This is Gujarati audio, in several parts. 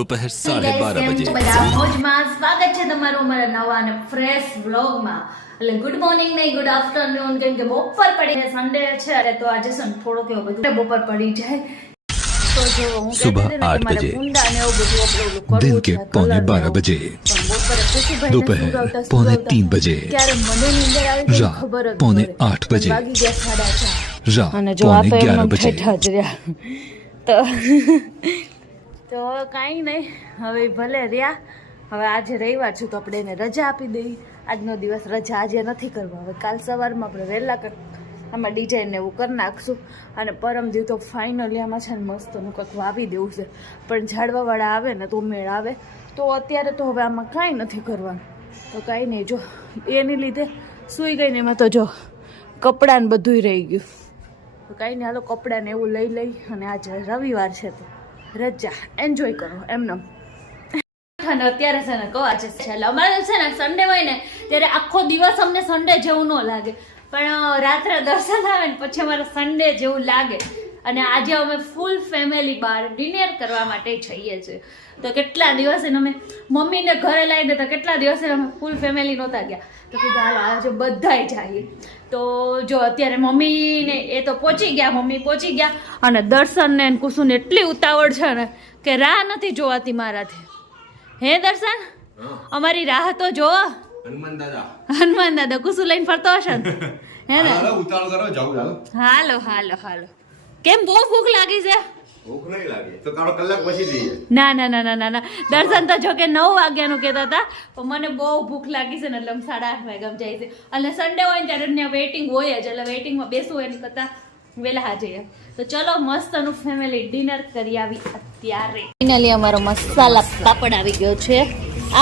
दोपहर 12:30 बजे। મોજમાં સ્વાગત છે તમારું અમારા નવા અને ફ્રેશ વ્લોગમાં। એટલે ગુડ મોર્નિંગ નહીં, ગુડ આફ્ટરનૂન, કેમ કે બપોર પડી સન્ડે છે એટલે તો આજે છે થોડો કેવો બધું બપોર પડી જાય તો જો હું सुबह 8 बजे, दिन के 11:15 बजे, दोपहर 3:30 बजे, रात 8:30 बजे, रात 11:30 बजे। તો કાંઈ નહીં, હવે ભલે રહ્યા। હવે આજે રવિવાર છું તો આપણે એને રજા આપી દઈએ। આજનો દિવસ રજા આજે નથી કરવા, હવે કાલ સવારમાં આપણે વહેલા આમાં ડિઝાઇન એવું કરી નાખશું અને પરમ દિવસ તો ફાઇનલી આમાં છે ને મસ્તનું કંઈક વાવી દેવું છે, પણ ઝાડવાવાળા આવે ને તો મેળ આવે। તો અત્યારે તો હવે આમાં કાંઈ નથી કરવાનું, તો કાંઈ નહીં, જો એની લીધે સૂઈ ગઈ ને એમાં તો જો કપડાને બધુંય રહી ગયું, તો કાંઈ નહીં, હાલો કપડાને એવું લઈ અને આજે રવિવાર છે તો રજા એન્જોય કરો એમને। અને અત્યારે છે ને કહો આજે છે અમારે છે ને સન્ડે હોય ને ત્યારે આખો દિવસ અમને સન્ડે જેવું ન લાગે, પણ રાત્રે દર્શન આવે ને પછી અમારે સન્ડે જેવું લાગે। અને આજે અમે ફૂલ ફેમિલી બહાર ડિનર કરવા માટે જઈએ છીએ, તો કેટલા દિવસે અમે મમ્મીને ઘરે લાવી દેતા, કેટલા દિવસે અમે ફૂલ ફેમિલી નહોતા ગયા, તો કીધું હાલો આજે બધાય જઈએ। તો જો અત્યારે મમ્મીને એ તો પહોંચી ગયા, મમ્મી પહોંચી ગયા અને દર્શનને કુસુને એટલી ઉતાવળ છે ને કે રાહ નથી જોવાતી મારાથી। હે દર્શન, અમારી રાહ તો જો। હનુમાન દાદા કુસુ લઈને ફરતો હશે ને, હે ને? હાલો હાલો હાલો। કેમ બહુ ભૂખ લાગી છે? ભૂખ નહીં લાગે તો કાળો કલાક પછી જઈએ। ના ના ના ના ના, દર્શન તો જો કે 9 વાગ્યાનું કહેતા હતા, પણ મને બહુ ભૂખ લાગી છે ને એટલે 8:30 વાગ્યામાં જાય છે। અને સન્ડે હોય ને ત્યારે ત્યાં વેઇટિંગ હોય જ, એટલે વેઇટિંગમાં બેસવું એની કરતાં વહેલા જઈએ। તો ચલો મસ્તનું ફેમિલી ડિનર કરી આવી અત્યારે। ફાઇનલી અમારો મસાલા પાપડ આવી ગયો છે,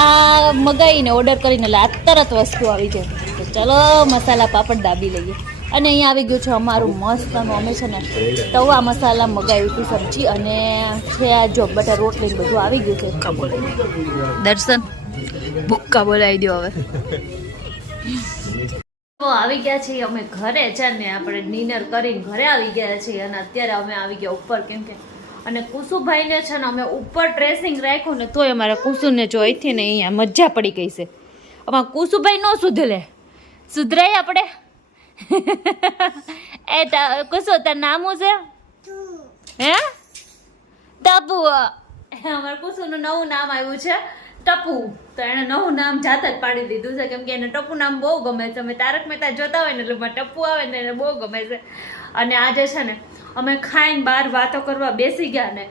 આ મગાઈને ઓર્ડર કરીને એટલે આ તરત વસ્તુ આવી જાય, તો ચલો મસાલા પાપડ દાબી લઈએ। અને અહીંયા આવી ગયું છે અમારું મસ્તનું, અમે છે ને તવા મસાલા મગાવ્યું હતું સબ્જી, અને છે આ જો બટર રોટલી બધું આવી ગયું છે। ભૂક્કા બોલાવી દર્શન, ભૂક્કા બોલાવી દો હવે। આવી ગયા છીએ અમે ઘરે છે ને, આપણે ડિનર કરીને ઘરે આવી ગયા છીએ અને અત્યારે અમે આવી ગયા ઉપર, કેમ કે અને કુસુભાઈને છે ને અમે ઉપર ડ્રેસિંગ રાખ્યું ને તોય અમારા કુસુને જો અહીંથી ને અહીંયા મજા પડી ગઈ છે। આમાં કુસુભાઈ નો સુધરે, સુધરાય આપણે? એ કુસુ તાર નામ છે હે? ટપુ। અમારા કુસુનું નવું નામ આવ્યું છે ટપુ, તો એને નવું નામ જાત જ પાડી દીધું છે, કેમ કે એને ટપુ નામ બહુ ગમે છે। અમે તારક મહેતા જોતા હોય ને એટલે ટપુ આવે ને એને બહુ ગમે છે। અને આજે છે ને અમે ખાઈને બહાર વાતો કરવા બેસી ગયા ને,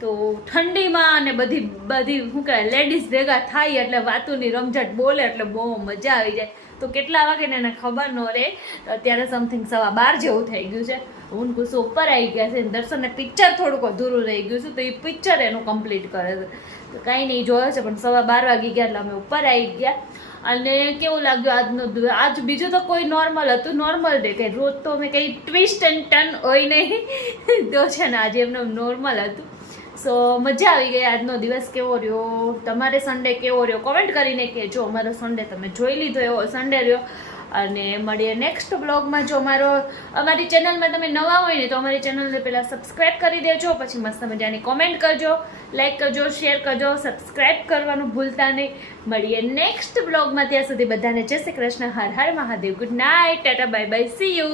તો ઠંડીમાં અને બધી શું કહેવાય લેડીઝ ભેગા થાય એટલે વાતોની રમઝટ બોલે એટલે બહુ મજા આવી જાય। તો કેટલા વાગે ને એને ખબર ન રહે, તો અત્યારે સમથિંગ 12:15 જેવું થઈ ગયું છે। હું કુસુ ઉપર આવી ગયા છે, દર્શનને પિક્ચર થોડુંક અધૂરું રહી ગયું છે, તો એ પિક્ચર એનું કમ્પ્લીટ કરે છે। તો કાંઈ નહીં, જોયો છે, પણ 12:15 વાગી ગયા એટલે અમે ઉપર આવી ગયા। અને કેવું લાગ્યું આજનો દિવસ? આજ બીજું તો કોઈ નોર્મલ હતું, નોર્મલ ડે, કંઈ રોજ તો અમે કંઈ ટ્વિસ્ટ એન્ડ ટર્ન હોય નહીં, તો છે ને આજે એમનો નોર્મલ હતું। સો મજા આવી ગઈ। આજનો દિવસ કેવો રહ્યો, તમારે સન્ડે કેવો રહ્યો કોમેન્ટ કરીને કહેજો। અમારો સન્ડે તમે જોઈ લીધો એવો સન્ડે રહ્યો, અને મળીએ નેક્સ્ટ બ્લોગમાં। જો અમારી ચેનલમાં તમે નવા હોય ને તો અમારી ચેનલને પહેલાં સબસ્ક્રાઈબ કરી દેજો, પછી મસ્ત મજાની કોમેન્ટ કરજો, લાઈક કરજો, શેર કરજો, સબસ્ક્રાઈબ કરવાનું ભૂલતા નહીં। મળીએ નેક્સ્ટ બ્લોગમાં, ત્યાં સુધી બધાને જય શ્રી કૃષ્ણ, હર હર Mahadev, good night, tata, bye bye, see you.